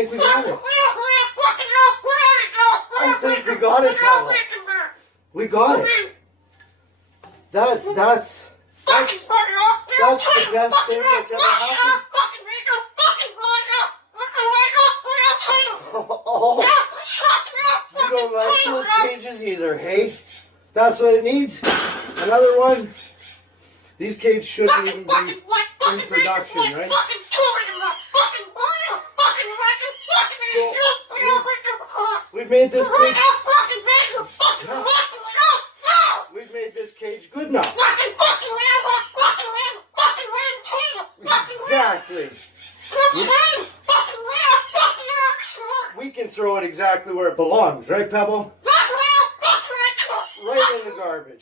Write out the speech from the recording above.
think we got it. I think we got it, Pebble. We got it. That's the best thing that's ever happened. Oh, you don't like those cages either, hey? That's what it needs. Another one. These cages shouldn't even be in production, right? So, we've made this cage. We've made this cage good enough. Exactly. We can throw it exactly where it belongs, right, Pebble? Right in the garbage.